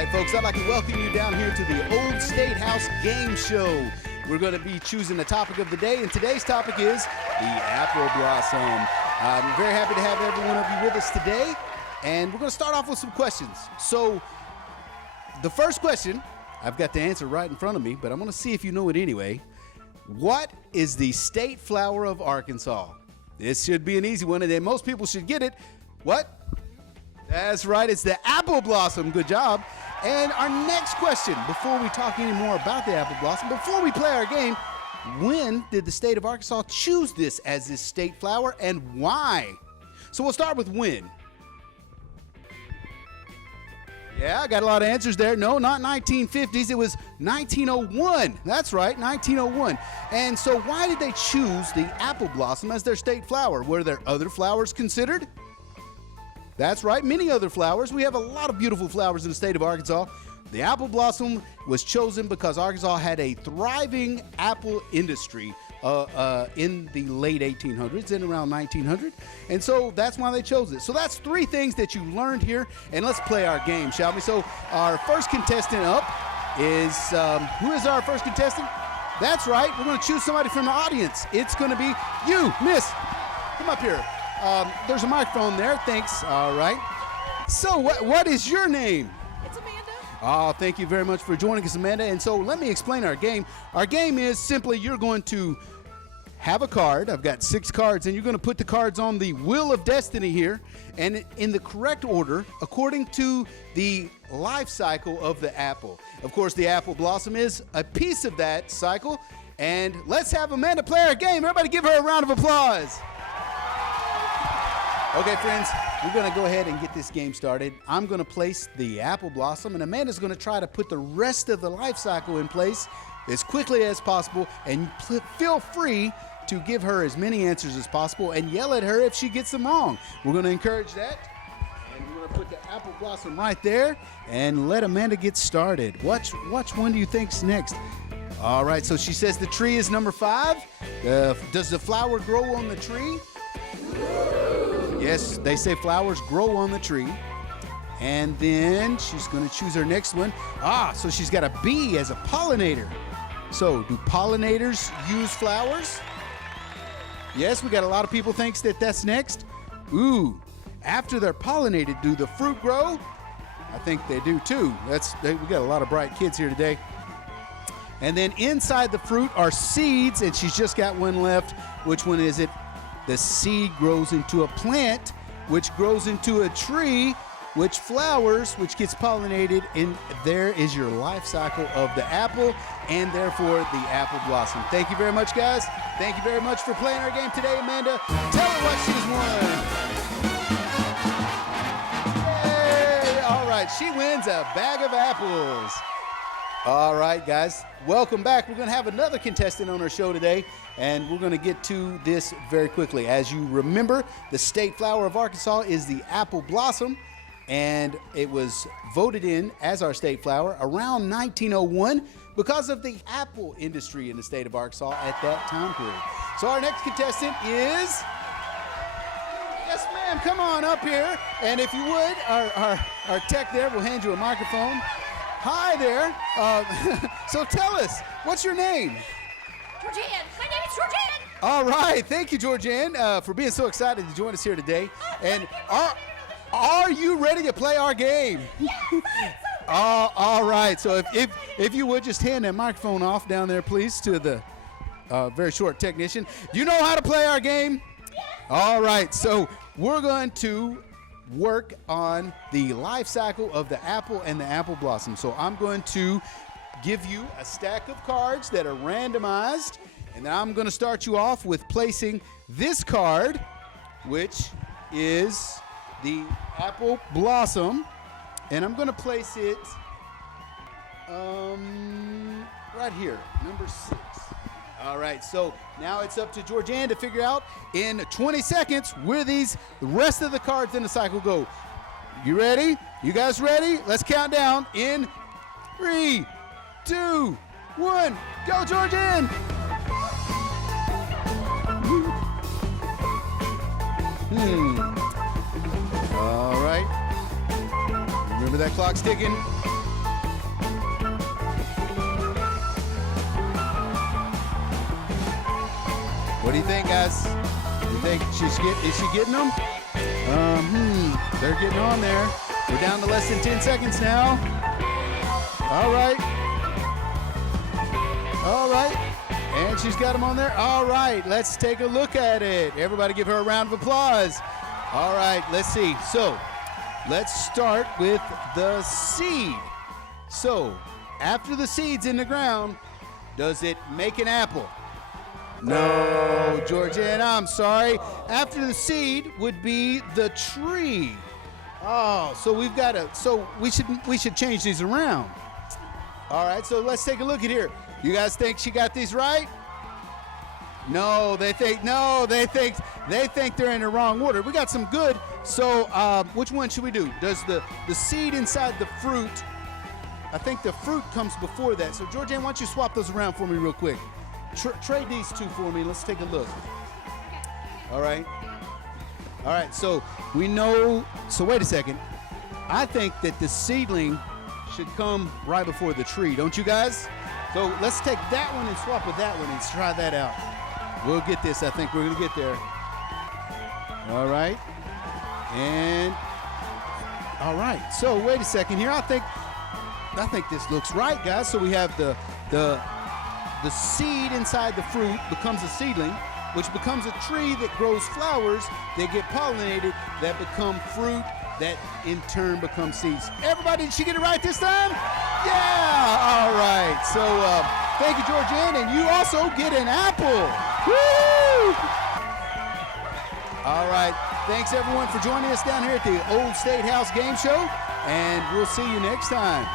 right, folks, I'd like to welcome you down here to the Old State House Game Show. We're going to be choosing the topic of the day, and today's topic is the apple blossom. I'm very happy to have every one of you with us today, and we're going to start off with some questions. So, the first question, I've got the answer right in front of me, but I'm going to see if you know it anyway. What is the state flower of Arkansas? This should be an easy one, and then most people should get it. What? That's right, it's the apple blossom. Good job. And our next question, before we talk any more about the apple blossom, before we play our game, when did the state of Arkansas choose this as its state flower and why? So we'll start with when. Yeah, I got a lot of answers there. No, not 1950s. It was 1901. That's right, 1901. And so why did they choose the apple blossom as their state flower? Were there other flowers considered? That's right, many other flowers. We have a lot of beautiful flowers in the state of Arkansas. The apple blossom was chosen because Arkansas had a thriving apple industry in the late 1800s and around 1900. And so that's why they chose it. So that's three things that you learned here. And let's play our game, shall we? So our first contestant up is, who is our first contestant? That's right, we're going to choose somebody from the audience. It's going to be you, miss. Come up here. There's a microphone there. Thanks. All right. So what is your name? It's Amanda. Oh, thank you very much for joining us, Amanda. And so let me explain our game. Our game is simply you're going to have a card. I've got 6 cards, and you're going to put the cards on the wheel of destiny here, and in the correct order according to the life cycle of the apple. Of course, the apple blossom is a piece of that cycle. And let's have Amanda play our game. Everybody give her a round of applause. Okay, friends, we're going to go ahead and get this game started. I'm going to place the apple blossom, and Amanda's going to try to put the rest of the life cycle in place as quickly as possible, and feel free to give her as many answers as possible and yell at her if she gets them wrong. We're going to encourage that, and we're going to put the apple blossom right there and let Amanda get started. Watch one do you think's next? All right, so she says the tree is number 5. Does the flower grow on the tree? Yes, they say flowers grow on the tree. And then she's going to choose her next one. So she's got a bee as a pollinator. So do pollinators use flowers? Yes, we got a lot of people thinks that that's next. Ooh, after they're pollinated, do the fruit grow? I think they do too. We got a lot of bright kids here today. And then inside the fruit are seeds, and she's just got one left. Which one is it? The seed grows into a plant, which grows into a tree, which flowers, which gets pollinated, and there is your life cycle of the apple, and therefore the apple blossom. Thank you very much, guys. Thank you very much for playing our game today, Amanda. Tell her what she's won. Yay! All right, she wins a bag of apples. All right, guys, welcome back. We're going to have another contestant on our show today, and we're going to get to this very quickly. As you remember, the state flower of Arkansas is the apple blossom, and it was voted in as our state flower around 1901 because of the apple industry in the state of Arkansas at that time period. So our next contestant is... Yes, ma'am, come on up here. And if you would, our tech there will hand you a microphone. Hi there. So tell us, what's your name? Georgianne. My name is Georgianne. All right. Thank you, Georgianne, for being so excited to join us here today. And are you ready to play our game? Yes, all right. So if you would just hand that microphone off down there, please, to the very short technician. Do you know how to play our game? Yes. All right. So we're going to work on the life cycle of the apple and the apple blossom. So I'm going to give you a stack of cards that are randomized, and then I'm going to start you off with placing this card, which is the apple blossom, and I'm going to place it right here, number 6. All right, so now it's up to Georgianne to figure out in 20 seconds where the rest of the cards in the cycle go. You ready? You guys ready? Let's count down in 3, 2, 1. Go, Georgianne! All right. Remember that clock's ticking. What do you think, guys? You think is she getting them? They're getting on there. We're down to less than 10 seconds now. All right. All right. And she's got them on there. All right, let's take a look at it. Everybody give her a round of applause. All right, let's see. So let's start with the seed. So after the seed's in the ground, does it make an apple? No, Georgianne, I'm sorry. After the seed would be the tree. Oh, so we should change these around. All right, so let's take a look at here. You guys think she got these right? No, they think they're in the wrong order. We got some good. So which one should we do? Does the seed inside the fruit? I think the fruit comes before that. So Georgianne, why don't you swap those around for me real quick? Trade these two for me. Let's take a look. All right. All right. So we know. So wait a second. I think that the seedling should come right before the tree. Don't you guys? So let's take that one and swap with that one and try that out. We'll get this. I think we're going to get there. All right. And all right. So wait a second here. I think this looks right, guys. So we have the seed inside the fruit becomes a seedling, which becomes a tree that grows flowers that get pollinated, that become fruit, that in turn becomes seeds. Everybody, did she get it right this time? Yeah, all right. So thank you, Georgianne, and you also get an apple. Woo! All right, thanks everyone for joining us down here at the Old State House Game Show, and we'll see you next time.